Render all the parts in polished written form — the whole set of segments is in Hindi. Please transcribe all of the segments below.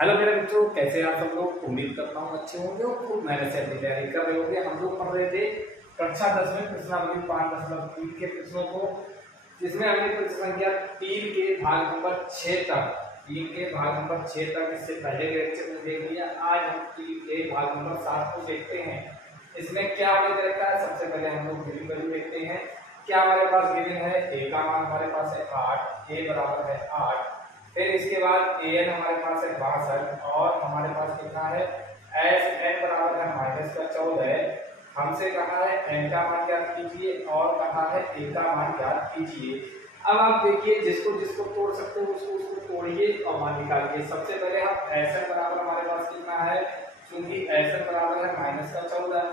हेलो मेरे मित्रों, कैसे हैं आप सब लोग। उम्मीद करता हूँ अच्छे होंगे और खूब मेहनत से अपनी तैयारी कर रहे होंगे। हम लोग पढ़ रहे थे कक्षा 10 में प्रश्नावली 5.3 के प्रश्नों को, जिसमें हमने प्रश्न संख्या 3 के भाग नंबर 6 तक 3 के भाग नंबर 6 तक इससे पहले लेक्चर में देख लिया। आज हम 3 के भाग नंबर 7 को देखते हैं। इसमें क्या हमें दे रखा है, सबसे पहले हम लोग गिवन वैल्यू देखते हैं। क्या हमारे पास गिवन है, ए का मान हमारे पास है 8, ए बराबर है 8। फिर इसके बाद एन हमारे पास है 62 और हमारे पास कितना है एस एन बराबर है -14। हमसे कहा है एन का मान ज्ञात कीजिए और कहा है ए का मान ज्ञात कीजिए। अब आप देखिए, जिसको जिसको तोड़ सकते हो उसको उसको तोड़िए और मान निकालिए। सबसे पहले हम एस एन बराबर हमारे पास कितना है, क्योंकि एस एन बराबर है -14।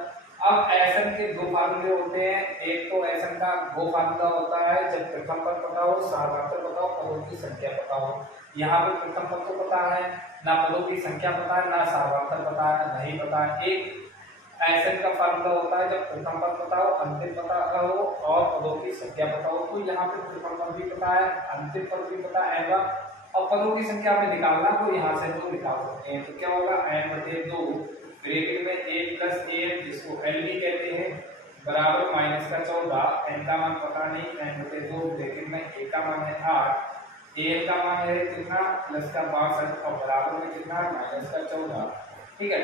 अब एसएन के दो फार्मूले होते हैं। एक तो एसएन का वो फार्मूला होता है जब प्रथम पद पता हो, सार्वधातुक पता हो, पदों की संख्या पता हो। यहाँ पे प्रथम पद तो पता है, ना पदों की संख्या पता है, ना सार्वधातुक पता है, नहीं पता है। एक एसएन का फार्मूला होता है जब प्रथम पद पता हो, अंतिम पता हो और पदों की संख्या पता हो। तो यहाँ पे प्रथम पद भी पता है, अंतिम पद भी पता है और पदों की संख्या में निकालना तो यहाँ से तो निकाल सकते हैं। तो क्या होगा, n/2 ब्रैकेट में a + a जिसको l भी कहते हैं बराबर -14। n का मान पता नहीं, n/2 ब्रैकेट में a का मान है 8, an का मान है कितना प्लस का 62 और बराबर में कितना है -14। ठीक है,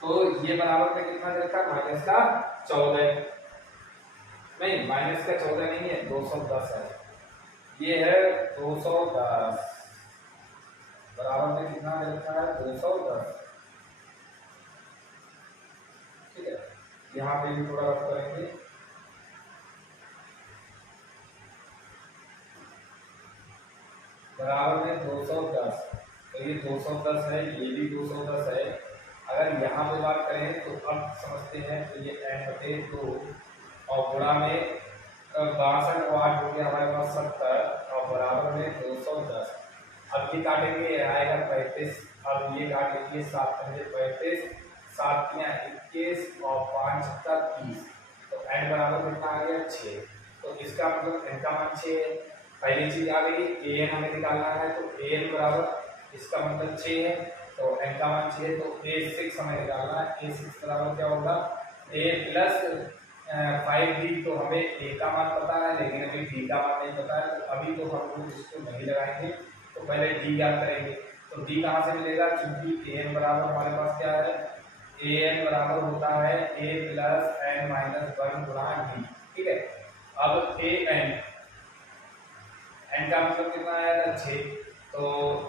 तो ये बराबर में कितना दे रखा है -14, नहीं -14 नहीं है, 210 है। ये है 210 बराबर में कितना दे रखा है 210। ठीक है, यहाँ पे भी थोड़ा रफ करेंगे। बराबर में 210, तो ये 210 है, ये भी 210 है। अगर यहाँ पे बात करें तो अब समझते हैं, तो ये n/2 और गुणा में 62 और 8 हो गया हमारे पास 70 और बराबर में 210। अब ये काटेंगे, ये आएगा 35। अब ये काट लीजिए, 7 × 35, 7 × 21 और 5 × 30। तो n बराबर कितना आ गया 6। तो इसका मतलब n का मान 6 है। पहली चीज आ गई, an हमें निकालना है, तो an बराबर इसका मतलब 6 है, तो n का मान 6 है। तो a6 हमें निकालना है। a6 बराबर क्या होगा, a + 5d। तो हमें a का मान पता है लेकिन अभी d का मान नहीं पता है, तो अभी तो हम लोग इसको नहीं लगाएंगे, तो पहले d ज्ञात करेंगे। तो d कहाँ से मिलेगा, क्योंकि an बराबर हमारे पास क्या है, an बराबर होता है a + n-1 गुणा d। ठीक है, अब n का मतलब कितना आया 6, तो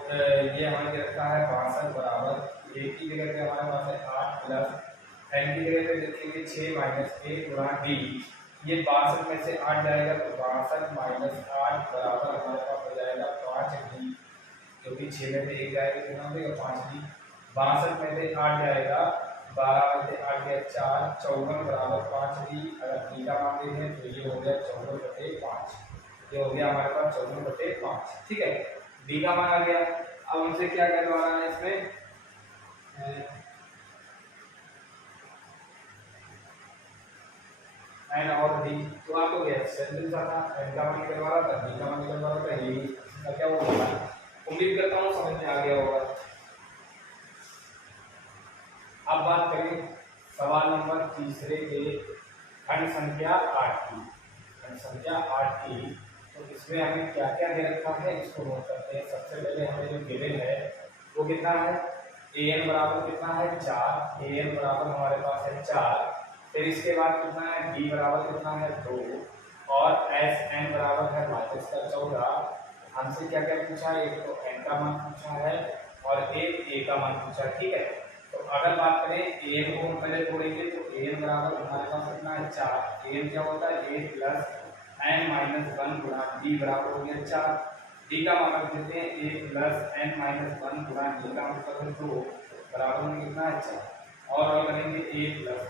ये हमें दे रखा है 62 बराबर a की जगह पे हमारे पास है 8 प्लस n की जगह पे लिखेंगे 6 - 1 गुणा d। ये 62 में से 8 जाएगा तो 62 - 8 बराबर हमारे पास हो जाएगा 5d, क्योंकि 6 में से 1 जाएगा कितना हो जाएगा 5d। 62 में से 8 जाएगा, 12 में से 8 गया 4, 54 बराबर 5d। अगर d का मान देखें तो ये हो गया 54/5। ये हो गया हमारे पास 54/5। ठीक है, डी का मान आ गया। अब हमसे क्या करवाना है इसमें, एन और डी। तो आपको गया सेंटेंस आता, एन का मान निकलवा रहा था, डी का मान निकलवा रहा था, यही इसका क्या होगा। उम्मीद करता हूँ समझ में आ गया होगा। अब बात करें सवाल नंबर तीसरे के खंड संख्या 8 की। खंड संख्या 8 की, तो इसमें हमें क्या क्या दे रखा है इसको नोट करते हैं। सबसे पहले हमें जो गिवन है वो कितना है, an बराबर कितना है 4, an बराबर हमारे पास है 4। फिर इसके बाद कितना है, d बराबर कितना है 2 और sn बराबर है -14। हमसे क्या क्या पूछा है, एक तो n का मान पूछा है और एक a का मान पूछा है। ठीक है, तो अगर बात करें an को हम पहले तोड़ेंगे, तो an बराबर हमारे पास कितना है 4। an क्या होता है a + n-1 गुणा d बराबर हो गया 4। d का मान रख देते हैं a + n-1 गुणा d का मतलब है 2 बराबर में कितना है 4। और करेंगे a +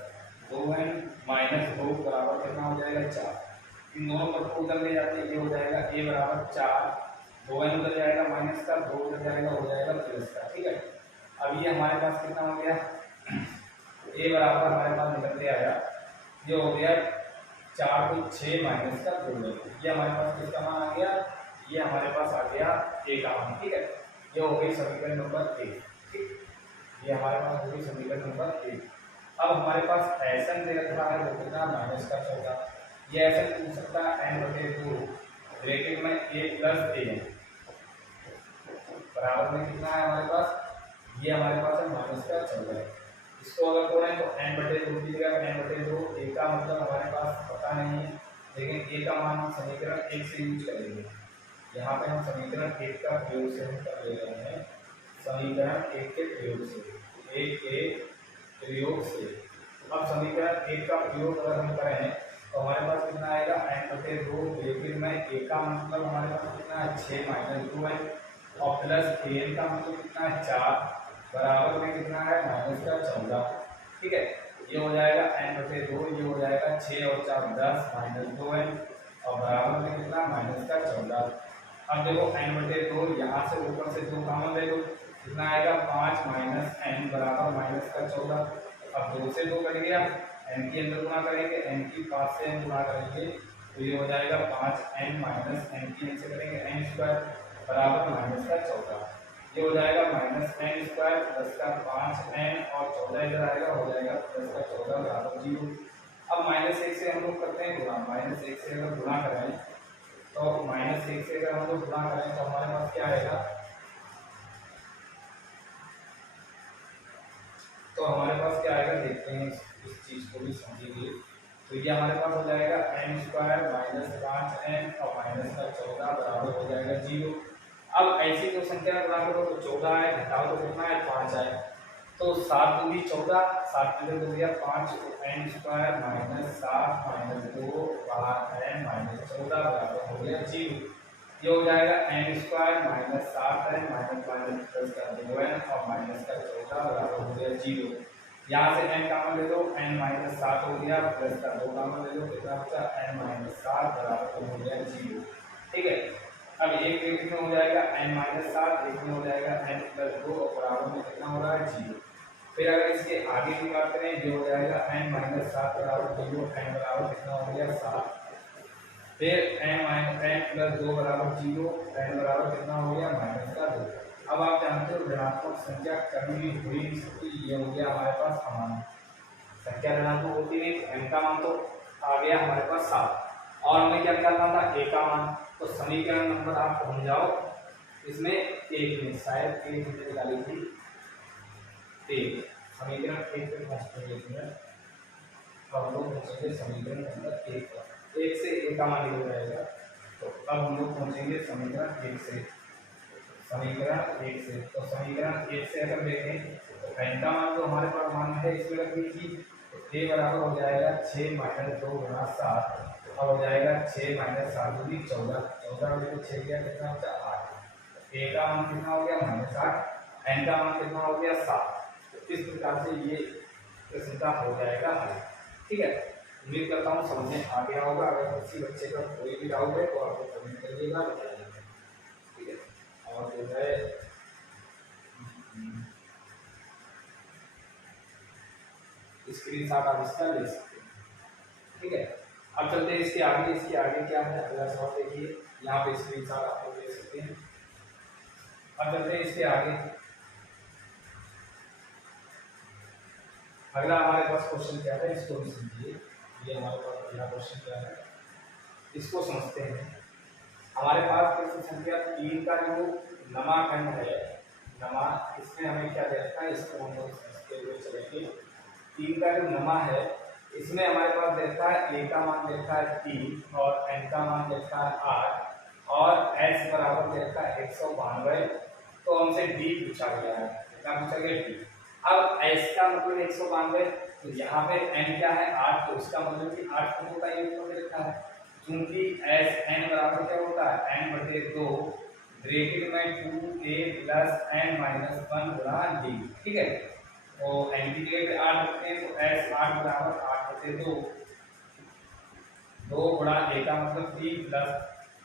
2n-2 बराबर कितना हो जाएगा 4। इन दोनों पद को उधर ले जाते हैं, ये हो जाएगा a बराबर 4, 2n उधर जाएगा माइनस का, 2 उधर जाएगा हो जाएगा प्लस का। ठीक है, अब ये हमारे पास कितना हो गया, a बराबर हमारे पास निकल के आया, ये हो गया 4 को 6 माइनस का 2। ये हमारे पास किसका मान आ गया, ये हमारे पास आ गया a का मान। ठीक है, ये हो गई समीकरण नंबर 1। ठीक, ये हमारे पास होगी समीकरण नंबर 1। अब हमारे पास एसन दे रखा है वो कितना माइनस का 14। ये एसन पूछ सकता है n/2 ब्रैकेट में a प्लस a बराबर में कितना है हमारे पास, ये हमारे पास है माइनस का 14। इसको अगर करें तो n/2 की जगह n/2 a का मतलब हमारे पास पता नहीं है, लेकिन a का मान हम समीकरण 1 से यूज करेंगे। यहाँ पे हम समीकरण 1 का प्रयोग से हम कर ले रहे हैं, समीकरण 1 के प्रयोग से, 1 के प्रयोग से। अब समीकरण 1 का प्रयोग अगर हम करें तो हमारे पास कितना आएगा n/2 ब्रैकेट में a का मतलब हमारे पास कितना है 6 - 2 है, और प्लस an का मतलब कितना है 4 बराबर में कितना है माइनस का 14। ठीक है, ये हो जाएगा n/2, ये हो जाएगा 6 और 4 10 - 2 है, और बराबर में कितना माइनस का 14। अब देखो n/2 यहाँ से ऊपर से 2 कॉमन ले लो, कितना आएगा 5 - n बराबर माइनस का 14। अब 2 से 2 कट गया, n के अंदर गुणा करेंगे, n की 5 से n गुणा करेंगे तो ये हो जाएगा 5n - n की n से करेंगे n स्क्वायर बराबर माइनस का 14। ये हो जाएगा -n स्क्वायर प्लस का 5n और 14 इधर आएगा, हो जाएगा प्लस का 14 बराबर 0। अब -1 से हम लोग करते हैं गुणा, -1 से अगर गुणा करें तो -1 से अगर हम लोग गुणा करें तो हमारे पास क्या आएगा, तो हमारे पास क्या आएगा देखते हैं, इस चीज को भी समझेंगे। तो ये हमारे पास हो जाएगा n स्क्वायर - 5n और माइनस का 14 बराबर हो जाएगा 0। अब ऐसी जो संख्या गुणा करो तो 14 है, घटाओ तो कितना है 5 है, तो 7 दूनी 14, 7 में हो गया 5, तो n स्क्वायर - 7 - 2 n - 14 बराबर हो गया 0। ये हो जाएगा n स्क्वायर - 7n प्लस का 2n और माइनस का 14 बराबर हो गया 0। यहाँ से n कॉमन ले लो, n - 7 हो गया, प्लस का 2 कॉमन ले लो, कितना बचा n - 7 बराबर हो गया 0। ठीक है, अब एक ब्रैकेट में हो जाएगा n - 7, एक में हो जाएगा n + 2 और बराबर में कितना हो रहा है 0। फिर अगर इसके आगे की बात करें, ये हो जाएगा n - 7 बराबर 0, n बराबर कितना हो गया 7, फिर n + 2 बराबर 0, n बराबर कितना हो गया माइनस का 2। अब आप जानते हो ऋणात्मक संख्या कभी भी हो ही नहीं सकती, ये हो गया हमारे पास अमान्य संख्या, ऋणात्मक होती नहीं, n का मान तो आ गया हमारे पास 7 और हमें क्या करना था a का मान। तो समीकरण नंबर आप पहुंच जाओ इसमें 1 में, शायद 1 हमने निकाली थी 1, समीकरण 1 पे पहुंचते हैं इसमें, हम लोग पहुंचेंगे समीकरण नंबर 1 पर, 1 से a का मान निकल जाएगा। तो अब हम लोग पहुंचेंगे समीकरण 1 से, समीकरण 1 से। तो समीकरण 1 से अगर देखें तो n का मान जो हमारे पास मान है इसमें रख लीजिए, तो a बराबर हो जाएगा 6 - 2 × 7 और हो जाएगा 6 - 7 दूनी 14, 14 में से 6 गया कितना बचा 8, a का मान कितना हो गया -8, n का मान कितना हो गया 7। तो इस प्रकार से ये प्रश्न का हो जाएगा हल। ठीक है, उम्मीद करता हूँ समझ में आ गया होगा। अगर किसी बच्चे का कोई भी डाउट है तो आप कमेंट करिएगा, बताइएगा। ठीक है, और जो है स्क्रीनशॉट आप इसका ले सकते हैं। ठीक है, अब चलते हैं इसके आगे। इसके आगे क्या है अगला सवाल देखिए, यहाँ पे स्क्रीनशॉट आप लोग ले सकते हैं। अब चलते हैं इसके आगे, अगला हमारे पास क्वेश्चन क्या है इसको भी समझिए। ये हमारे पास अगला क्वेश्चन क्या है इसको समझते हैं। हमारे पास प्रश्न संख्या 3 का जो नमाखंड है, नमा, इसमें हमें क्या देखना है, इसको हम लोग समझते हुए चलेंगे। 3 का जो नमा है इसमें हमारे पास देखा है a का मान देखा है 3 और n का मान देखा है 8 और s बराबर देखा है 192। तो हमसे d पूछा गया है, कितना पूछा गया d। अब s का मतलब 192, तो यहाँ पे n क्या है 8, तो इसका मतलब कि 8 को का योग करके लिखा है, क्योंकि s n बराबर क्या होता है n/2 ब्रैकेट में 2a + n - 1 × d। ठीक है, तो n की जगह पे 8 रखते हैं, तो s 8 बराबर 8/2, 2 गुणा a का मतलब 3 प्लस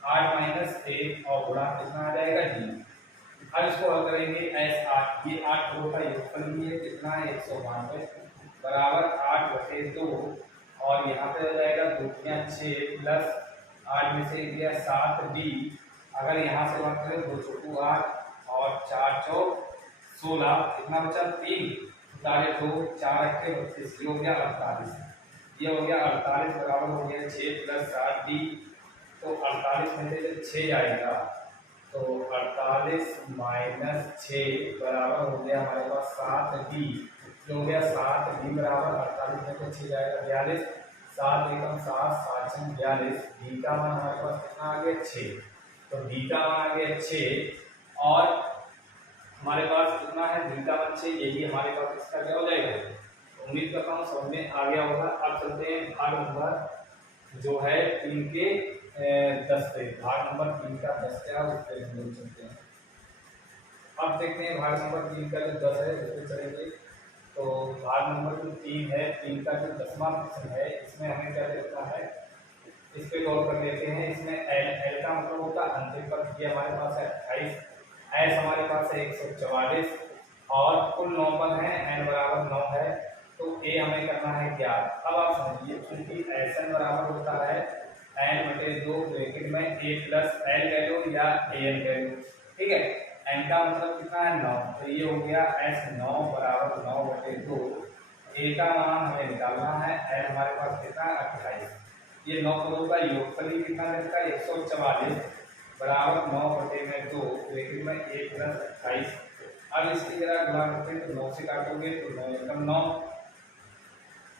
8 माइनस a और गुणा कितना आ जाएगा d। अब इसको हल करेंगे, s 8, ये 8 का योगफल भी है, कितना है 192 बराबर 8/2 और यहाँ पे हो जाएगा 2 × 6 प्लस 8 में से गया 7d। अगर यहाँ से बात करें 2 × 2 8 और 4 × 4 16, कितना बचा 3, साढ़े 2, 4 अट्ठे 32, ये हो गया 48, ये हो गया 48 बराबर हो गया 6 + 7 डी। तो 48 में से 6 जाएगा तो 48 - 6 बराबर हो गया हमारे पास 7 डी, जो हो गया 7 डी बराबर 48 में से 6 जाएगा 42, 7 एकम 7, 7 छम 42, डी का मान हमारे पास कितना आ गया 6, तो डी का मान आ गया 6 और हमारे पास कितना है डी का मान 6, यही हमारे पास इसका क्या हो जाएगा। तो उम्मीद करता हूँ समझ में आ गया होगा। अब चलते हैं भाग नंबर जो है 3 के 10 पे, भाग नंबर 3 का 10 क्या है उस पे हम लोग चलते हैं। अब देखते हैं भाग नंबर 3 का जो 10 है उस पे चलेंगे। तो भाग नंबर जो 3 है, 3 का जो 10वां प्रश्न है, इसमें हमें क्या देखना है, इस पे गौर कर लेते हैं। इसमें एल का मतलब होता है अंतिम पद, ये हमारे पास है 28, एस हमारे पास है 144 और कुल 9 पद है, एन बराबर 9 है, तो ए हमें करना है 11। अब आप समझिए क्योंकि एस एन बराबर होता है एन बटे 2 ब्रैकेट में ए प्लस एल कह लो या ए एन कह लो, ठीक है। एन का मतलब कितना है 9, तो ये हो गया एस 9 बराबर 9 बटे 2, ए का मान हमें निकालना है, एन हमारे पास कितना है 28, ये 9 पदों का योगफल ही कितना देता है 144 बराबर 9 बटे में 2 ब्रैकेट में a प्लस 28। अब इसकी जरा गुणा करते हैं तो 9 से काटोगे तो 9 एकम 9,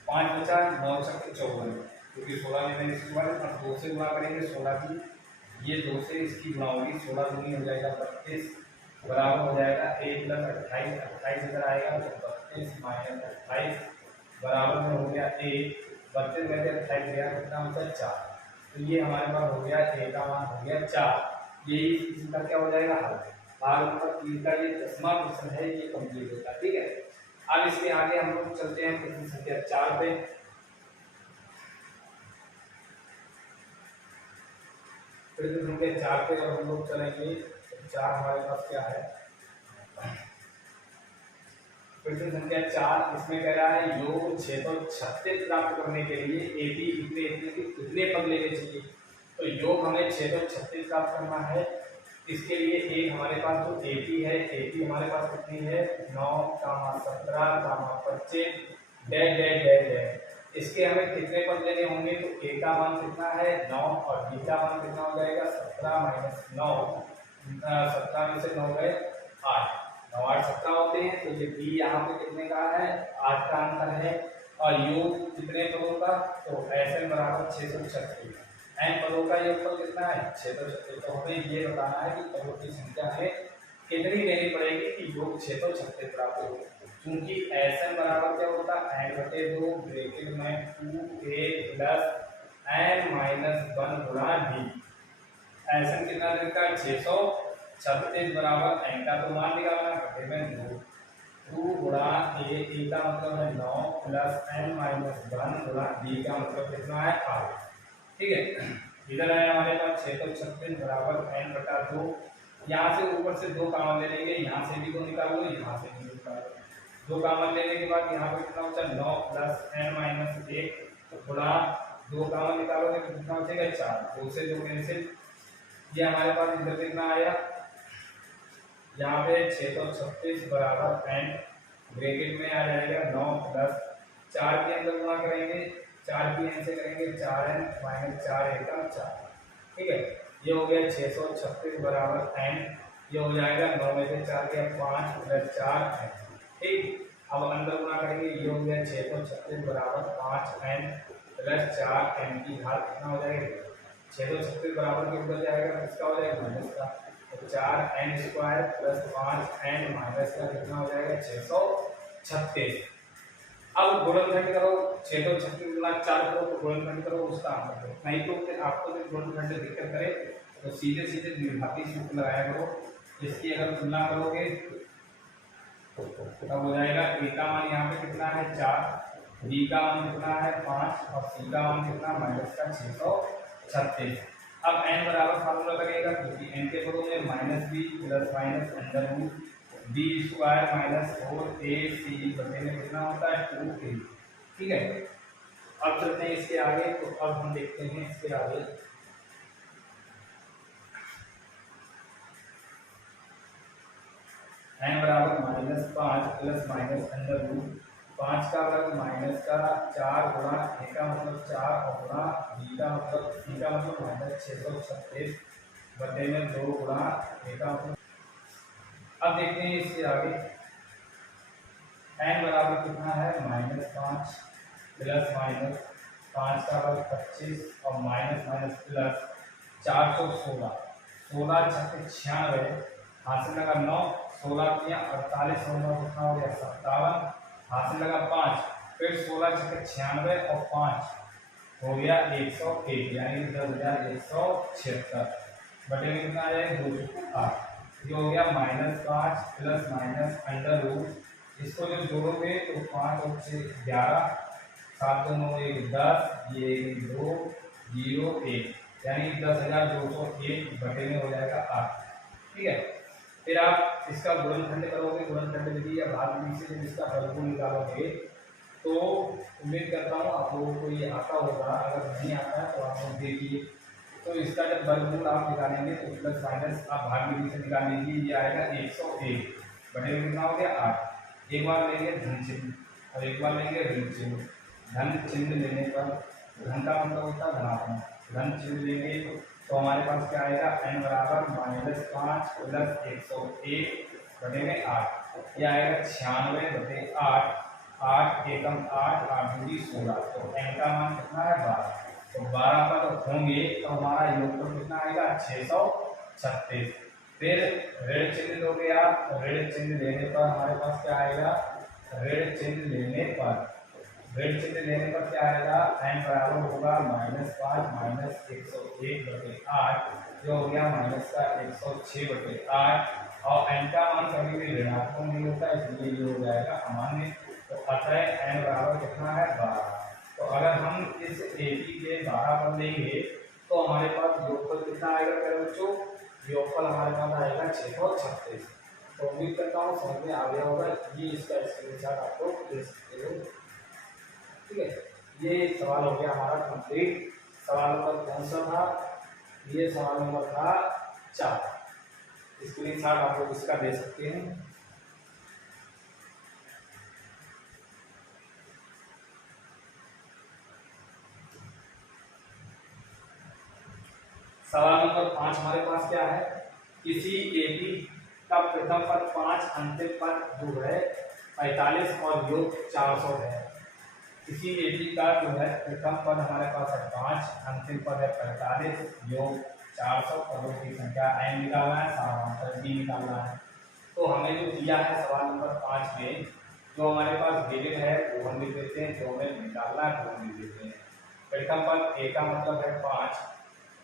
5 बचा 9 छक्के 54, क्योंकि 16 में मैंने इसके बाद 2 से गुणा करेंगे 16 की, ये 2 से इसकी गुणा होगी 16 दूनी हो जाएगा 32 बराबर हो जाएगा a प्लस 28, 28 इधर आएगा तो 32 - 28 बराबर में हो गया a, 32 में से 28 गया कितना बचा 4, तो ये हमारे पास हो गया a का मान हो गया 4, यही इसका क्या हो जाएगा हल। भाग नंबर 3 का ये 10वां प्रश्न है, ये कंप्लीट होता है, ठीक है। अब इसके आगे हम लोग चलते हैं प्रश्न संख्या 4 पे। प्रश्न संख्या 4 पे जब हम लोग चलेंगे तो 4 हमारे पास क्या है, प्रश्न संख्या 4 इसमें कह रहा है योग 636 प्राप्त करने के लिए एपी इतने इतने कितने पद लेने चाहिए। तो योग हमें 636 प्राप्त करना है, इसके लिए एक हमारे पास जो एपी है, एपी हमारे पास कितनी है 9, 17, 25 डैश डैश डैश डैश, इसके हमें कितने पद लेने होंगे, तो ए का मान कितना है 9 और बी का मान कितना हो जाएगा 17 - 9, 17 में से 9 गए 8, 9 8 17 होते हैं, तो ये बी यहाँ पे कितने का है 8 का आंसर है। और योग कितने पदों का, तो एस बराबर 636, एन पदों का योगफल कितना है 636, तो हमें ये बताना है कि पदों की संख्या हमें कितनी लेनी पड़ेगी कि योग 636 प्राप्त हो। क्योंकि एन बराबर क्या होता है एन बटे 2 ब्रैकेट में 2a प्लस एन माइनस 1 गुणा डी, एन कितना देता है 636 बराबर एन का तो मान निकालना बटे में 2 गुणा ए का मतलब है 9 प्लस एन माइनस 1 गुणा डी का मतलब कितना है 8, ठीक है। इधर आया हमारे पास 636 बराबर एन बटा 2, यहाँ से ऊपर से 2 कॉमन ले लेंगे, यहाँ से भी 2 निकाल लो, यहाँ से भी निकाल लो, 2 कॉमन लेने के बाद यहाँ पे कितना बचा 9 प्लस एन माइनस 1 गुणा 2 कॉमन निकालोगे तो कितना बचेगा 4, 2 से 2 कैंसिल, ये हमारे पास इधर कितना आया, यहाँ पे 636 बराबर एन ब्रैकेट में आ जाएगा 9 प्लस 4 के अंदर गुणा करेंगे, 4 की एन से करेंगे 4n माइनस 4 एकम 4, ठीक है। ये हो गया 636 बराबर एन, ये हो जाएगा 9 में से 4 गया 5 प्लस 4 एन, ठीक। अब अंदर गुणा करेंगे, ये हो गया 636 बराबर 5n प्लस 4n की घात कितना हो जाएगा 636 बराबर के ऊपर जाएगा किसका हो जाएगा माइनस का, तो 4n square plus 5n minus का कितना हो जाएगा 636। अब गुणनखंड करो, 636 गुणा 4 करो तो गुणनखंड करो उसका आंसर करो, नहीं तो फिर आपको जब गुणनखंड दिक्कत करे तो सीधे सीधे द्विघाती सूत्र लगाया करो, इसकी अगर तुलना करोगे तब हो जाएगा ए का मान यहाँ पे कितना है 4, बी का मान कितना है 5 और सी का मान कितना माइनस का 636। अब n बराबर फार्मूला लगेगा क्योंकि n के पदों में minus B plus minus under root B square minus 4ac बटे में कितना होता है 2a, ठीक है। अब चलते हैं इसके आगे, तो अब हम देखते हैं इसके आगे एन बराबर -5 प्लस माइनस अंडर रूट 5 का वर्ग माइनस का 4 गुणा ए का मतलब 4 और गुणा बी का मतलब -636 बटे में 2 गुणा ए का मतलब। अब देखते हैं इससे आगे एन बराबर कितना है -5 प्लस माइनस 5 का वर्ग 25 और माइनस माइनस प्लस 416 16 छक्के 96 हाथ से लगा 9 16 किया 48 और 9 कितना हो गया 57 हाथ से लगा 5 फिर 16 छक्के 96 और 5 हो गया 101 यानी 10,176 बटे में कितना आ जाएगा 2 ये हो गया -5 प्लस माइनस अंडर रूट इसको जब जोड़ोगे तो 5 और 6 11 7 2 9 1 10 ये 2 0 1 यानी 10,201 बटे में हो जाएगा 8। ठीक है, फिर आप इसका गुणनखंड करोगे, गुणनखंड विधि या भाग विधि से जब इसका वर्गमूल निकालोगे तो उम्मीद करता हूँ आप लोगों को ये आता होगा। अगर नहीं आता है तो आप लोग देखिए। तो इसका जब वर्गमूल आप निकालेंगे तो प्लस माइनस आप भाग विधि से निकाल लीजिए, ये आएगा 101 बटे में कितना हो गया 8। एक बार लेंगे धन चिन्ह और एक बार लेंगे ऋण चिन्ह। धन चिन्ह लेने पर धन का मतलब होता है धनात्मक, धन चिन्ह लेंगे तो हमारे पास क्या आएगा n बराबर -5 प्लस 101 बटे में 8 यह आएगा 96 बटे 8 8 एकम 8 8 दूनी 16 तो n का मान कितना है 12। तो 12 पर होंगे तो हमारा योगफल कितना आएगा 636। फिर ऋण चिन्ह दोगे आप, ऋण चिन्ह लेने पर हमारे पास क्या आएगा, ऋण चिन्ह लेने पर क्या आएगा n बराबर होगा -5 माइनस 101 बटे 8 जो हो गया माइनस का 106 बटे 8 और n का मान कभी भी ऋणात्मक नहीं होता इसलिए ये हो जाएगा अमान्य। तो अतः n बराबर कितना है 12। तो अगर हम इस AP के 12 पर लेंगे तो हमारे पास योगफल कितना आएगा मेरे बच्चों, योगफल हमारे पास आएगा 636। तो उम्मीद करता हूँ समझ में आ गया होगा। ये इसका स्क्रीनशॉट आपको दे सकते हो। ठीक है, ये सवाल हो गया हमारा कंप्लीट। सवाल नंबर कौन सा था, ये सवाल नंबर था 4। स्क्रीनशॉट आप लोग इसका दे सकते हैं। सवाल नंबर 5 हमारे पास क्या है, किसी एपी का प्रथम पद 5 अंतिम पद जो है 45 और योग 400 है। किसी एपी का जो है प्रथम पद हमारे पास है 5, अंतिम पद है 45, योग 400, पदों की संख्या n निकालना है, समानांतर d निकालना है। तो हमें जो दिया है सवाल नंबर 5 में जो हमारे पास गिवन है वो हम लिख देते हैं, जो हमें निकालना है वो हम लिख देते हैं। प्रथम पद a का मतलब है 5,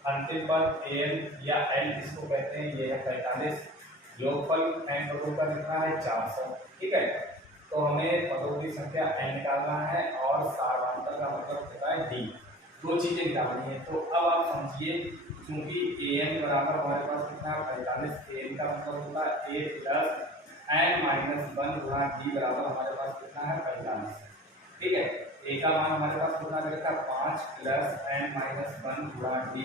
अंतिम पद an या n जिसको कहते हैं ये है 45, योगफल n पदों का कितना है 400। ठीक है, तो हमें पदों की संख्या n निकालना है और सारांतर का मतलब होता है d, दो चीजें निकालनी है। तो अब आप समझिए क्योंकि an बराबर हमारे पास कितना है 45, an का मतलब होता है a प्लस n माइनस 1 गुणा d बराबर हमारे पास कितना है 45। ठीक है, a का मान हमारे पास कितना रहेगा 5 प्लस n माइनस 1 गुणा d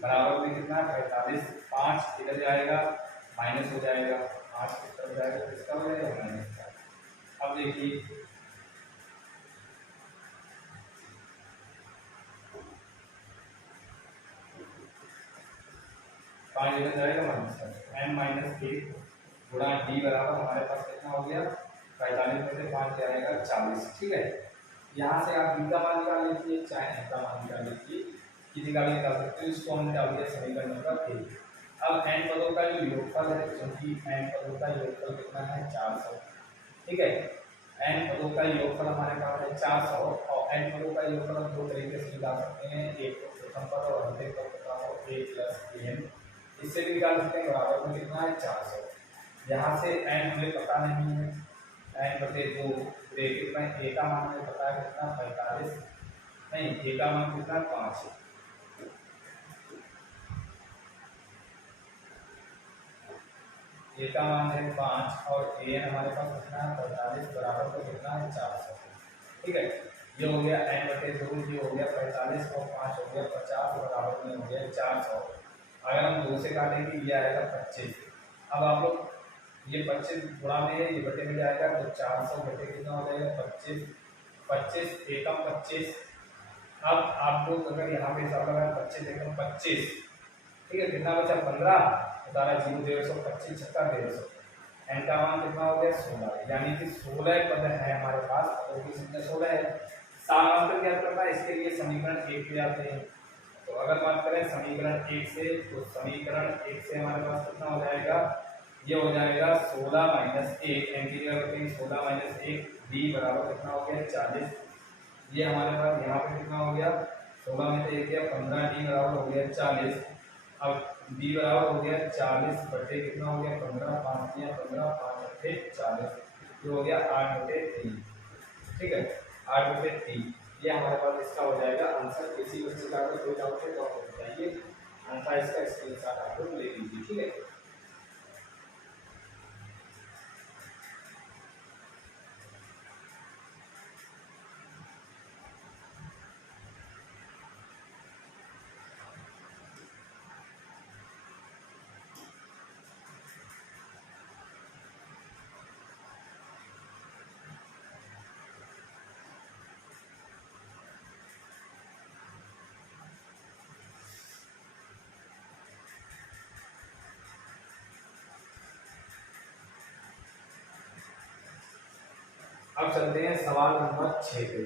बराबर में कितना है 45। 5 इधर जाएगा माइनस हो जाएगा, 5 किस तरफ जाएगा तो इसका हो जाएगा माइनस का। अब देखिए पाँच इधर जाएगा माइनस का, n माइनस 1 गुणा d बराबर हमारे पास कितना हो गया 45 में से 5 जाएगा 40। ठीक है, यहाँ से आप d का मान निकाल लीजिए चाहे n का मान निकाल लीजिए, किसी का भी निकाल सकते हो। इसको हमने डाल दिया समीकरण नंबर 1। अब n पदों का जो योगफल है, क्योंकि n पदों का योगफल कितना है 400। ठीक है, n पदों का योगफल हमारे पास है 400 और n पदों का योगफल हम दो तरीके से निकाल सकते हैं, एक तो प्रथम पद और अंतिम पद का हो a प्लस n, इससे भी निकाल सकते हैं। बराबर में कितना है 400। यहाँ से n हमें पता नहीं है, n बटे 2 ब्रैकेट में a का मान हमें पता है कितना 45, नहीं a का मान कितना 5, a का मान है 5 और an हमारे पास कितना है 45 बराबर को कितना है 400। ठीक है, ये हो गया n बटे 2, ये हो गया 45 और 5 हो गया 50 बराबर में हो गया 400। अगर हम 2 से काटेंगे ये आएगा 25। अब आप लोग ये 25 गुणा में है, ये बटे में जाएगा तो 400 बटे कितना हो जाएगा 25, 25 एकम 25। अब आप लोग अगर यहाँ पे हिसाब लगाए 25 एकम 25, ठीक है, कितना बचा 15, उतारा 0 150, 25 छक्का 150, एन का मान कितना हो गया 16, यानी कि 16 पद है हमारे पास, पदों की संख्या 16 है। समानांतर ज्ञात करना है, इसके लिए समीकरण 1 पे आते हैं। तो अगर बात करें समीकरण 1 से, तो समीकरण 1 से हमारे पास कितना हो जाएगा, ये हो जाएगा 16 माइनस 1, एन की जगह रखेंगे 16 माइनस 1, डी बराबर कितना हो गया 40। ये हमारे पास यहाँ पे कितना हो गया 16 में से 1 गया 15, डी बराबर हो गया 40। अब डी बराबर हो गया 40 बटे कितना हो गया 15, 5 दिया 15, 5 बटे 40, जो हो गया 8 बटे 3, ठीक है 8 बटे 3। ये हमारे पास इसका हो जाएगा आंसर। किसी बच्चे का अगर कोई डाउट है तो आप बताइए, आंसर इसका स्क्रीनशॉट आप लोग ले लीजिए, ठीक है। अब चलते हैं सवाल नंबर 6 पे।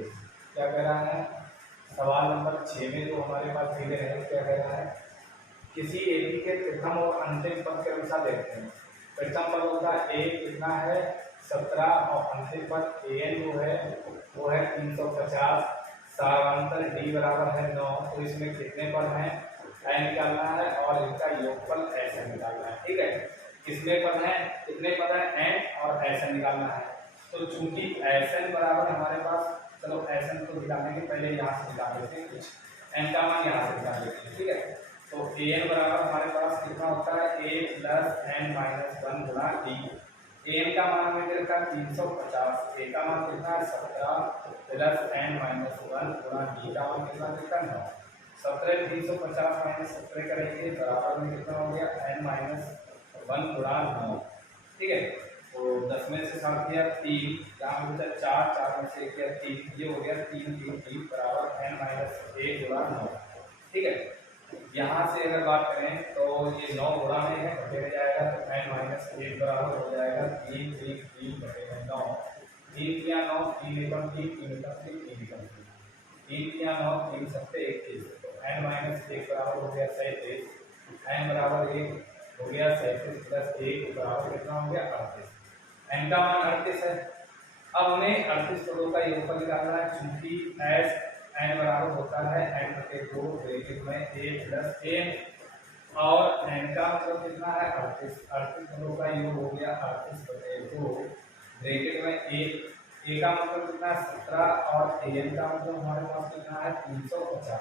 क्या कह रहा है सवाल नंबर 6 में, जो हमारे पास दिए है, क्या कह रहा है, किसी एबी के प्रथम और अंतिम पद के अनुसार देखते हैं। प्रथम पद होता है ए कितना है 17, और अंतिम पद एन जो है वो है 350, सारांतर डी बराबर है 9। तो इसमें कितने पद हैं एन निकालना है और इनका योगफल ऐसे निकालना है, ठीक है। कितने पद हैं, कितने पद हैं एन और ऐसे निकालना है। तो चूंकि एन बराबर हमारे पास, चलो एन को निकालने के पहले यहाँ से निकाल लेते हैं, कुछ एन का मान यहाँ से निकाल लेते हैं, ठीक है। तो एन बराबर हमारे पास कितना होता है ए प्लस एन माइनस 1 गुणा डी। एन का मान में रखा 350, ए का मान कितना है 17 प्लस एन माइनस 1 गुणा डी का मान कितना रखा 9। 17 350 माइनस 17 करेंगे बराबर में कितना हो गया एन माइनस 1 गुणा 9, ठीक है। तो 10 में से 7 दिया 3, यहाँ बचा 4, 4 में से 1 दिया 3, ये हो गया 3 3 3 बराबर n माइनस 1 गुणा 9, ठीक है। यहाँ से अगर बात करें तो ये 9 गुणा में है, बटे में जाएगा तो n माइनस 1 बराबर हो जाएगा 3 3 3 बटे में 9, 3 या 9, 3 एकम 3, 3 एकम 3, 3 एकम 3, 3 या 9, 3 सत्ते 21, तो n माइनस 1 बराबर हो गया 37, n बराबर 1 हो गया 37 प्लस 1 बराबर कितना हो गया 38, एन का मान 38 है। अब हमें 38 पदों का योगफल निकालना है। चूंकि एस एन बराबर होता है एन बटे 2 ब्रैकेट में ए प्लस एन, और एन का मतलब कितना है 38, 38 पदों का योग हो गया 38 बटे 2 ब्रैकेट में ए का मतलब कितना है 17, और एन का मतलब हमारे पास कितना है 350,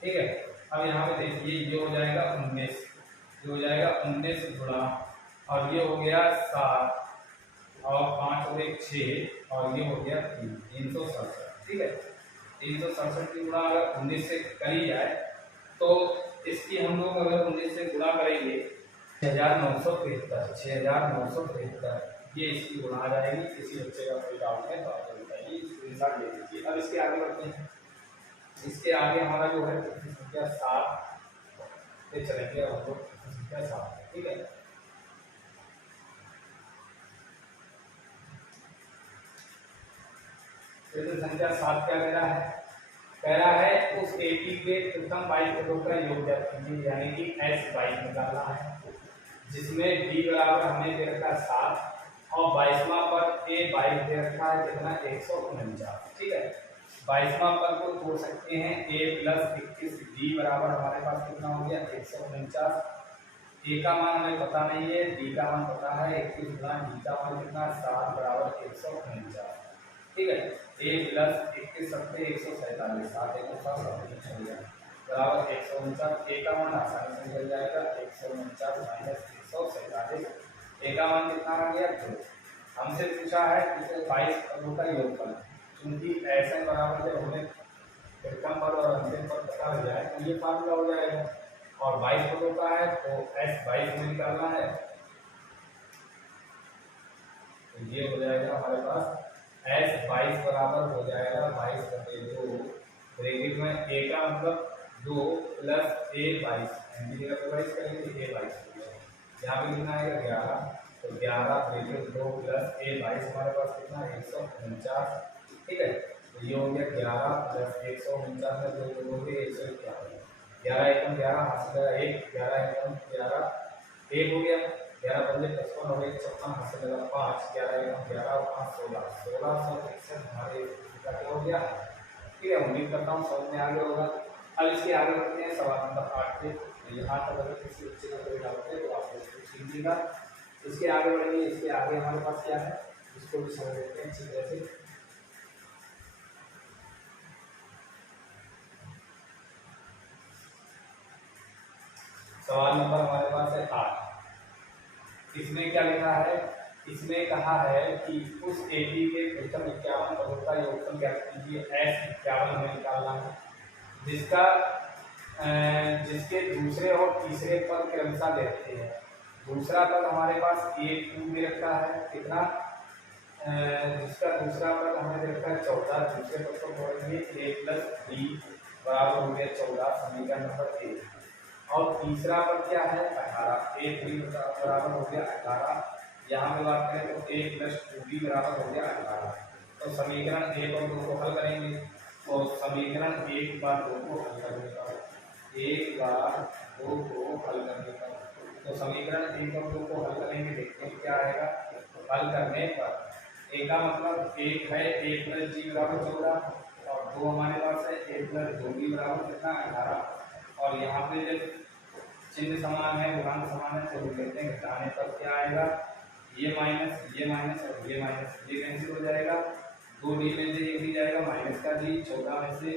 ठीक है। अब यहाँ पे देखिए ये हो जाएगा 19, ये हो जाएगा 19 गुणा, और ये हो गया 7 और 5 और 1 6, और ये हो गया 367, ठीक है। 367 की गुणा अगर 19 से करी जाए तो इसकी हम लोग अगर 19 से गुणा करेंगे 6973, 6973 ये इसकी गुणा आ जाएगी। किसी बच्चे का कोई डाउट है तो आप बताइए, स्क्रीनशॉट ले लीजिए। अब इसके आगे बढ़ते हैं। इसके आगे हमारा जो है संख्या 7 पे चलेंगे हम लोग, संख्या 7, ठीक है। संख्या 7 क्या कह रहा है उस एपी के प्रथम 22 पदों का योग ज्ञात कीजिए, यानी कि एस 22 निकालना है, जिसमें डी बराबर हमने दे रखा है 7, और 22वां पद ए 22 दे रखा है कितना 149, ठीक है। 22वां पद को तोड़ सकते हैं, ए प्लस 21 डी बराबर हमारे पास कितना हो गया 149। ए का मान हमें पता नहीं है, डी का मान पता है 21 गुणा डी का मान कितना 7 बराबर 149, ठीक है। ए प्लस 21 सत्ते 147, 7 1 बराबर 149। ए का मान आसानी से मिल जाएगा 149 माइनस 147, ए का मान कितना आ गया 2। हमसे पूछा है कि 22 पदों का योगफल, क्योंकि एन बराबर जब हमें प्रथम पद और अंतिम पद पता हो जाए तो ये फार्मूला हो जाएगा, और 22 पदों का है तो एस 22 में निकालना है, ये हो जाएगा हमारे पास एस 22 बराबर हो जाएगा 22/2 ब्रैकेट में ए का मतलब 2 प्लस ए 22 एम की जगह पे 22 करेंगे ए 22 हो गया। यहाँ पे कितना आएगा 11 तो 11 ब्रैकेट 2 प्लस ए 22 हमारे पास कितना 149। ठीक है तो ये हो गया 11 प्लस 149 में 2 जोड़ोगे 151 11 एकम 11 हासिल लगा 1 11 एकम 11 1 हो गया 11 पंजे 55 और 1 56 हासिल लगा 5 11 एकम 11 और 5 16 1661 हमारे का क्या हो गया। ठीक है उम्मीद करता हूँ समझ में आ गया होगा। अब इसके आगे बढ़ते हैं सवाल नंबर 8 पे। यहाँ तक अगर किसी बच्चे का कोई डाउट है तो आप उसको पूछ लीजिएगा। इसके आगे बढ़ेंगे। इसके आगे हमारे पास क्या है इसको भी समझ लेते हैं अच्छी तरह से। सवाल नंबर हमारे पास है 8। इसमें क्या लिखा है इसमें कहा है कि उस एपी के प्रथम 51 पदों का योगफल ज्ञात कीजिए। एस 51 हमें निकालना है जिसका जिसके दूसरे और तीसरे पद क्रमशः देते हैं। दूसरा पद हमारे पास ए 2 में रखा है कितना जिसका दूसरा पद हमने दे रखा है 14। दूसरे पद को पढ़ेंगे a प्लस बी बराबर हो गया 14 समीकरण नंबर 1 और तीसरा पद क्या है 18 a 3 बराबर हो गया 18। यहाँ पे बात करें तो a प्लस 2b बराबर हो गया 18। तो समीकरण 1 और 2 को हल करेंगे तो समीकरण 1 बार 2 को हल करने का 1 बार 2 को हल करने का तो समीकरण 1 और 2 को हल करेंगे देखते हैं क्या आएगा। हल करने पर a का मतलब 1 है a प्लस जी बराबर 14 और 2 हमारे पास है a प्लस 2b बराबर कितना 18 और यहाँ पे जब चिन्ह समान है गुणांक समान है तो कहते हैं घटाने पर क्या आएगा ये माइनस और ये कैंसिल हो जाएगा 2 डी में से 1 डी जाएगा माइनस का डी 14 में से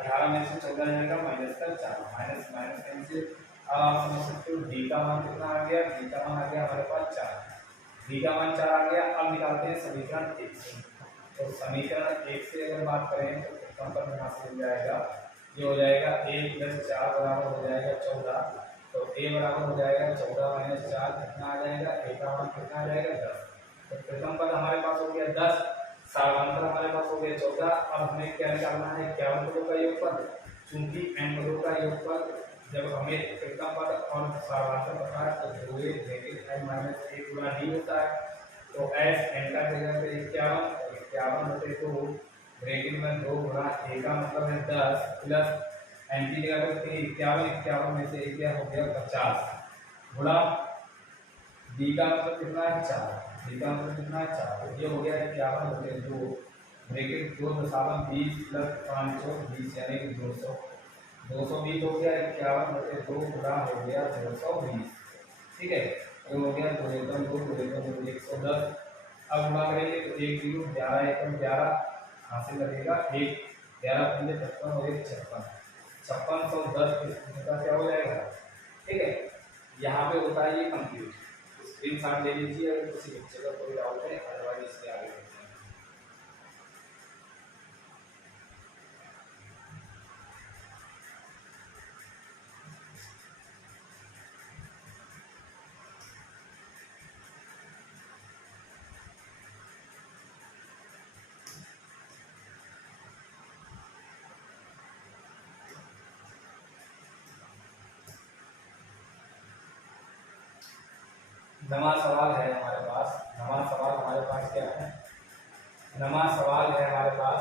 18 में से 14 जाएगा माइनस का 4 माइनस माइनस कैंसिल। अब आप समझ सकते हो डी का मान कितना आ गया डी का मान आ गया हमारे पास 4 डी का मान 4 आ गया। अब निकालते हैं समीकरण 1 से तो समीकरण 1 से अगर बात करें तो प्रथम पद यहाँ से मिल जाएगा ये हो जाएगा a प्लस 4 बराबर हो जाएगा 14 तो a बराबर हो जाएगा 14 माइनस 4 कितना आ जाएगा a का मान कितना आ जाएगा 10। तो प्रथम पद हमारे पास हो गया 10 साधारणतः हमारे पास हो गया 14। अब हमें क्या निकालना है 51 पदों का योगफल चूंकि n पदों का योगफल जब हमें प्रथम पद और साधारणतः पता है तो 2a ब्रैकेट n माइनस 1 गुना d होता है तो s n का जगह पे 51 होते तो ब्रैकेट में 2 गुना a का मतलब है 10 प्लस n की जगह पे 51 में से एक क्या हो गया 50 गुणा d का मतलब कितना है 4 d का मतलब कितना है 4 तो ये हो गया 51 हो गया 2 ब्रैकेट 2 दशमलव 20 प्लस 520 यानी कि 200 220 हो गया 51/2 गुणा हो गया 220। ठीक है तो हो गया 2 एकम 2 2 एकम 2 110। अब गुणा करेंगे तो 1 0 11 एकम 11 हासिल लगेगा 1 11 पंजे 55 और 1 56 5610 का क्या हो जाएगा। ठीक है यहाँ पे होता है ये कंप्लीट स्क्रीनशॉट ले लीजिए अगर किसी बच्चे का कोई डाउट है अदरवाइज इसके आगे बढ़ते हैं। नवा सवाल है हमारे पास क्या है नवा सवाल है हमारे पास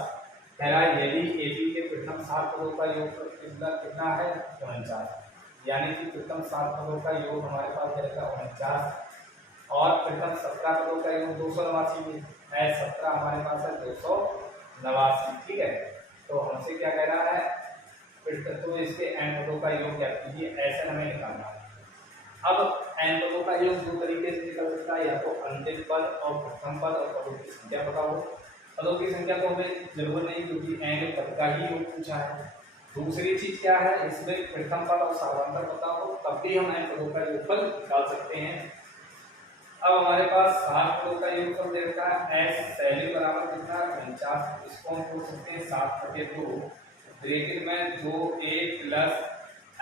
पहला यदि एबी के प्रथम 7 पदों का योग कितना है 49 यानी कि प्रथम 7 पदों का योग हमारे पास रहेगा 49 और प्रथम 17 पदों का योग 289 में 17 हमारे पास है 289। ठीक है तो हमसे क्या कह रहा है तो इसके n पदों का योग क्या कीजिए ऐसे हमें निकालना है। अब n पदों का योग दो तरीके से निकल सकता है या तो अंतिम पद और प्रथम पद और पदों की संख्या पता हो। पदों की संख्या तो हमें जरूरत नहीं क्योंकि n पद का ही योग पूछा है। दूसरी चीज क्या है इसमें प्रथम पद और साधारणतः पता हो तब भी हम n पदों का योगफल निकाल सकते हैं। अब हमारे पास 7 पदों का योगफल दे रखा है s सैली बराबर कितना 49 इसको हम बोल सकते हैं 7/2 ब्रैकेट में 2a प्लस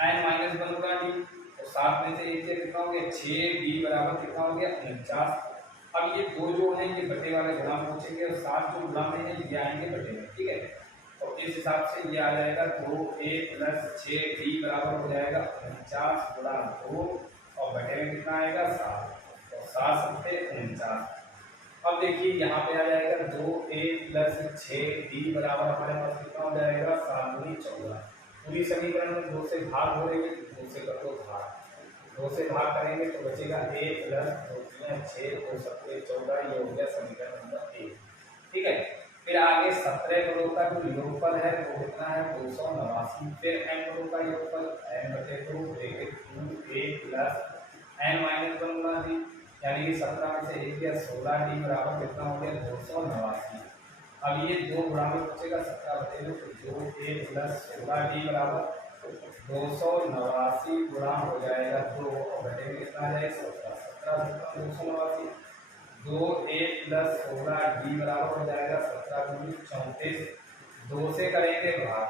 n माइनस 1 होगा d 7 में से 1 से कितना हो गया 6 b बराबर कितना हो गया 49 अब ये दो जो है ये बटे वाले गुणांक पहुंचेंगे और 7 जो गुणांक है ये आएंगे बटे में, ठीक है। और इस हिसाब से ये आ जाएगा 2a + 6b बराबर हो जाएगा 49 गुणा 2 और बटे में कितना आएगा 7 और 7 सत्ते 49। अब देखिए यहाँ पे आ जाएगा 2a + 6b बराबर हमारे पास कितना हो जाएगा 7 दूनी 14। पूरी समीकरण में 2 से भाग हो रही है, 2 से कर दो भाग, 2 से भाग करेंगे तो बचेगा a + 2 3 6 2 7 14, ये हो गया समीकरण नंबर 1, ठीक है। फिर आगे 17 पदों का जो योगफल है वो कितना है 289। फिर n पदों का योगफल n/2 ब्रैकेट 2a + n-1 गुना d, यानी कि 17 में से 1 गया 16d बराबर कितना हो गया 289। अब ये दो गुणा में बचेगा 17/2 तो 2a + 16d बराबर 289 गुणा हो जाएगा 2 और बटे में कितना आ जाएगा 17, 17 289, 2a + 16d बराबर हो जाएगा 17 दूनी 34। 2 से करेंगे भाग,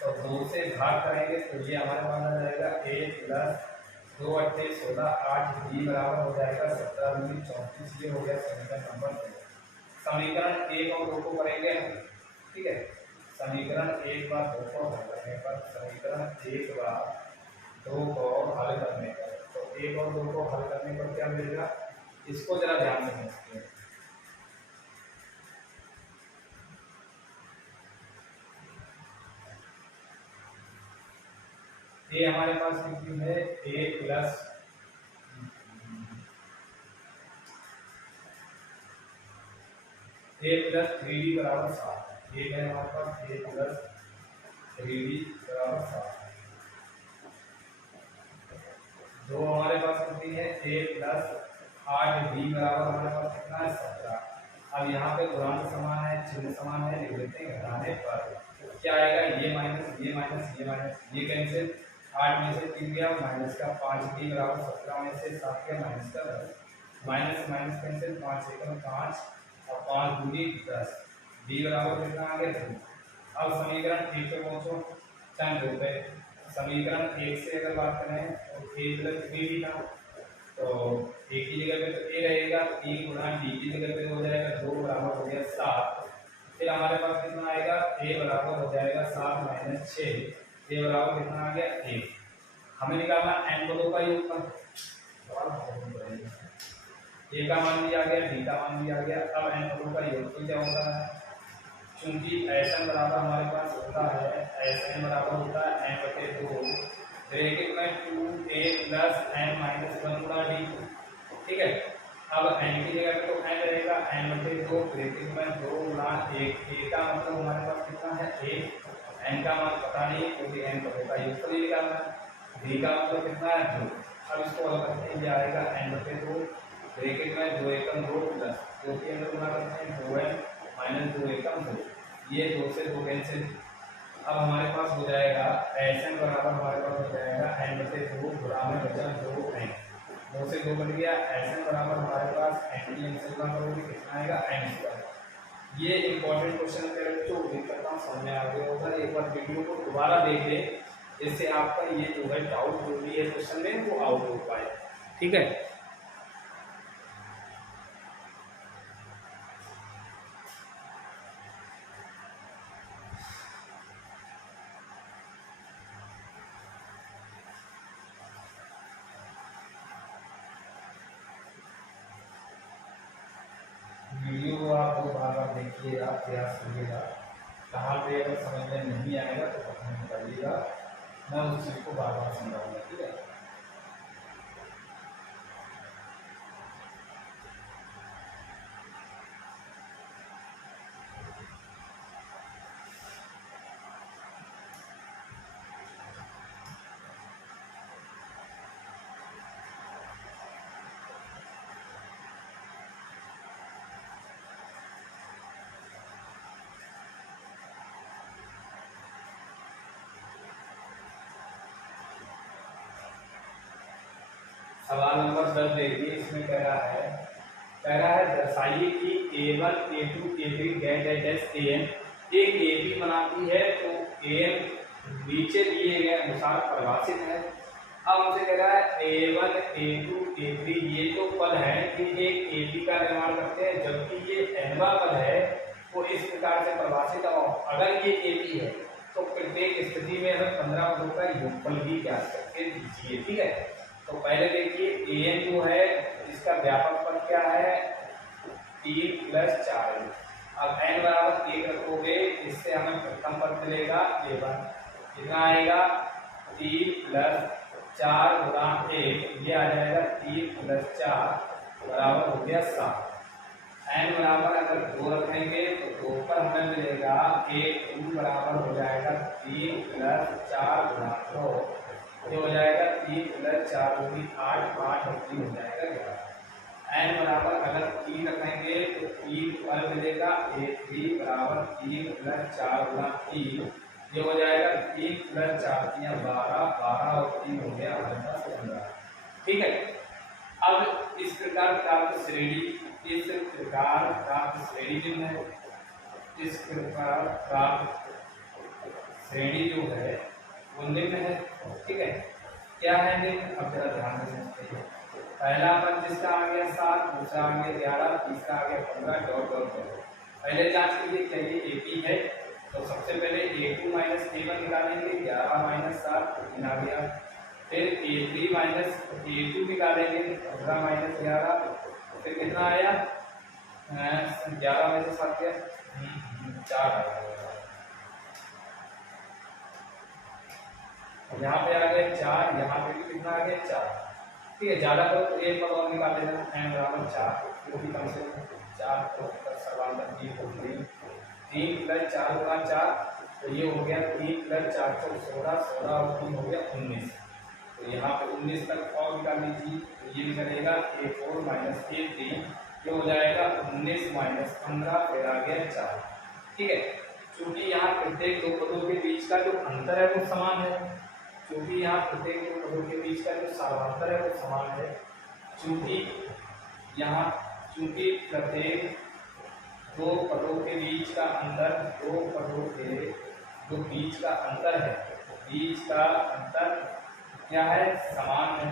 तो 2 से भाग करेंगे तो ये हमारे पास आ जाएगा a + 2 8 16 8d बराबर हो जाएगा 17 दूनी 34। ये हो गया समीकरण नंबर 2। समीकरण 1 और 2 को करेंगे हम, ठीक है। समीकरण 1 बार 2 को हल करने पर, समीकरण 1 बार 2 को हल करने पर, तो 1 और 2 को हल करने पर क्या मिलेगा, इसको जरा ध्यान से समझते हैं। ये हमारे पास कितनी है a + 3d बराबर 7, ये है हमारे पास a + 3d बराबर 7। दो हमारे पास कितनी है a + 8d बराबर हमारे पास कितना है 17। अब यहाँ पे गुणांक समान है, चिन्ह समान है, लिख लेते हैं घटाने पर क्या आएगा, ये माइनस ये माइनस ये माइनस ये कैंसिल, 8 में से 3 गया माइनस का 5d बराबर 17 में से 7 गया माइनस का 10, माइनस माइनस कैंसिल 5 एकम 5 और 5 दूनी 10, d बराबर कितना आ गया 2। अब समीकरण 1 पे पहुंचो, चंद रुपए समीकरण 1 से अगर बात करें तो a + 3d का, तो a की जगह पे तो a रहेगा, 3 गुणा d की जगह पे हो जाएगा 2 बराबर हो गया 7। फिर हमारे पास कितना आएगा a बराबर हो जाएगा 7 - 6, a बराबर कितना आ गया 1। हमें निकालना n पदों का योगफल, a का मान दिया गया, d का मान दिया गया। अब n पदों का योगफल क्या होता है, चूंकि Sn बराबर हमारे पास होता है, Sn बराबर होता है n/2 ब्रैकेट में 2a + n-1 गुणा d, ठीक है। अब n की जगह पे तो n रहेगा, n/2 ब्रैकेट में 2 गुणा 1, a का मतलब हमारे पास कितना है 1, n का मान पता नहीं क्योंकि n पदों का योगफल ही निकालना है, d का मतलब कितना है 2। अब इसको हल करते हैं, ये आएगा n/2 ब्रैकेट में 2 एकम 2 प्लस 2 के अंदर गुणा करते हैं 2n - 2 एकम 2, ये 2 से 2 कैंसिल। अब हमारे पास हो जाएगा Sn बराबर हमारे पास हो जाएगा n/2 गुणा में बचा 2n, 2 से 2 बन गया। Sn बराबर हमारे पास n की आंसर का करोगे कितना आएगा n²। ये इंपॉर्टेंट क्वेश्चन है बच्चों, उम्मीद करता हूं समझ में आ गया होगा। एक बार वीडियो को दोबारा देख ले, जिससे आपका ये जो है डाउट जो भी है क्वेश्चन में वो आउट हो पाए, ठीक है। वीडियो को आप दो बार देखिएगा, प्रयास करिएगा, कहाँ पे अगर समझ में नहीं आएगा तो कमेंट बताइएगा, मैं उस चीज़ को बार बार समझाऊंगा, ठीक है। सवाल नंबर 10 देखिए, इसमें कह रहा है दर्शाइए कि a1 a2 a3 dash an एक ab बनाती है, तो an नीचे दिए गए अनुसार परिभाषित है। अब हमसे कह रहा है a1 a2 A3 ये जो पद है ये एक AP का निर्माण करते हैं, जबकि ये nवा पद है वो इस प्रकार से परिभाषित है। अगर ये AP है तो प्रत्येक स्थिति में हमें 15 पदों का योगफल भी ज्ञात करके दीजिए। ठीक है, तो पहले देखिए an जो है इसका व्यापक पद क्या है 3 + 4। अब n बराबर 1 रखोगे, इससे हमें प्रथम पद मिलेगा a1, कितना आएगा 3 + 4 गुणा 1, ये आ जाएगा 3 + 4 बराबर हो गया 7। n बराबर अगर 2 रखेंगे तो 2 पर हमें मिलेगा 1 बराबर हो जाएगा 3 + 4 गुणा 2, ये हो जाएगा 3 + 4 होगी 8, 8 और 3 हो जाएगा 11। n बराबर अगर 3 रखेंगे तो 3 पर मिलेगा 3 बराबर 3 + 4 गुणा 3, ये हो जाएगा 3 + 4 3 12, 12 और 3 हो गया हमारे पास 15। ठीक है, अब इस प्रकार प्राप्त श्रेणी निम्न है। इस प्रकार प्राप्त श्रेणी जो है वो निम्न है। ठीक है, क्या है निम्न, अब जरा ध्यान से समझते हैं। पहला पद जिसका आ गया 7, दूसरा आ गया 11, तीसरा आ गया 15 डॉट डॉट डॉट। पहले जांच कीजिए क्या ये AP है, तो सबसे पहले A2 - A1 निकालेंगे, 11 - 7 15 आ गया। फिर A3 - A2 निकालेंगे, 15 - 11, फिर कितना आया 11 में से 7 गया 4 आया। यहाँ पे आ गया 4, यहाँ पे भी कितना आ गया 4। ठीक है, ज्यादा करो तो एक पद और निकाल लेना, n बराबर 4, वो भी कम से कम 4 को सर्वांतर 3 को 3 + 4 गुणा 4, तो ये हो गया 3 + 4 = 16, 16 और 3 हो गया 19। तो यहाँ पे 19 तक और निकाल लीजिए, तो ये निकलेगा A4 - A3, ये हो जाएगा 19 - 15, फिर आ गया 4। ठीक है, क्योंकि यहाँ प्रत्येक दो पदों के बीच का जो अंतर है वो समान है, क्योंकि यहाँ प्रत्येक दो पदों के बीच का जो सर्वांतर है वो समान है, क्योंकि यहाँ चूंकि प्रत्येक दो पदों के बीच का अंतर, दो पदों के जो बीच का अंतर है, बीच का अंतर क्या है समान है,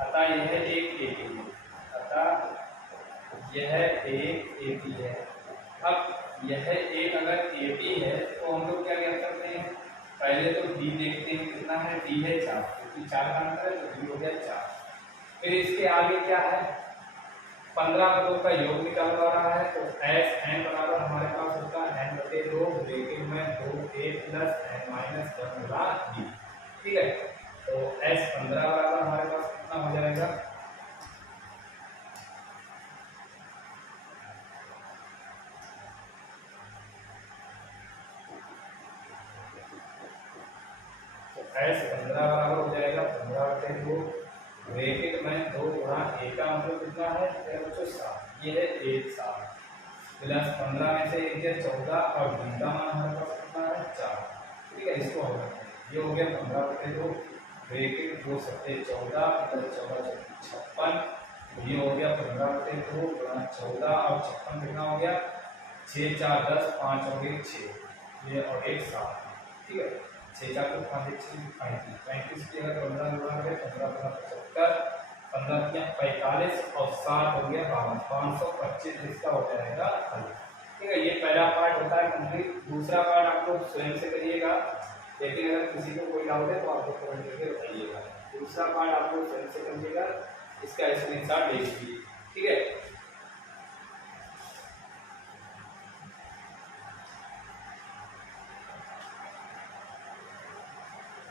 अतः यह एक AP है, अतः यह एक AP है। अब यह एक अगर AP है तो हम लोग क्या करते हैं, पहले तो D देखते हैं कितना है, D है 4, क्योंकि 4 का अंतर है तो D हो गया 4। फिर इसके आगे क्या है 15 पदों का योग निकालवा रहा है, तो Sn बराबर हमारे पास होता है n/2 ब्रैकेट में 2a + n - 1 गुणा D। ठीक है, तो S15 बराबर हमारे पास कितना हो जाएगा S15 बराबर हो जाएगा 15/2 ब्रैकेट में 2 गुणा a का मतलब कितना है 7, ये है 1 7 प्लस 15 में से 1 है 14 और b का मान हमारे पास कितना है 4। ठीक है, इसको हल करते हैं, ये हो गया 15/2 ब्रैकेट 2 7 14 प्लस 14 56, ये हो गया 15/2 गुणा 14 और 56 कितना हो गया 6 4 10 5 हो गए 6, ये और 1 7। ठीक है, 6 4 को 5 1 6 35 की अगर 15 गुणा करें 15 × 75, 15 × 45 और 7 हो गया 52, 525 इसका हो जाएगा हल। ठीक है, ये पहला पार्ट होता है कंप्लीट। दूसरा पार्ट आप लोग स्वयं से करिएगा, लेकिन अगर किसी को कोई डाउट है तो आप लोग कमेंट करके बताइएगा। दूसरा पार्ट आप लोग स्वयं से करिएगा, इसका स्क्रीनशॉट ले लीजिए। ठीक है,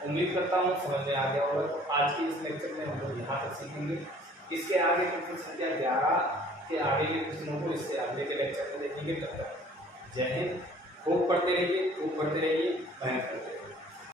उम्मीद करता हूँ समझ में आ गया होगा। तो आज के इस लेक्चर में हम लोग यहाँ तक सीखेंगे। इसके आगे प्रश्न संख्या 11 के आगे के प्रश्नों को इससे अगले के लेक्चर में देखेंगे। तब तक जय हिंद, खूब पढ़ते रहिए, मेहनत करते रहिए।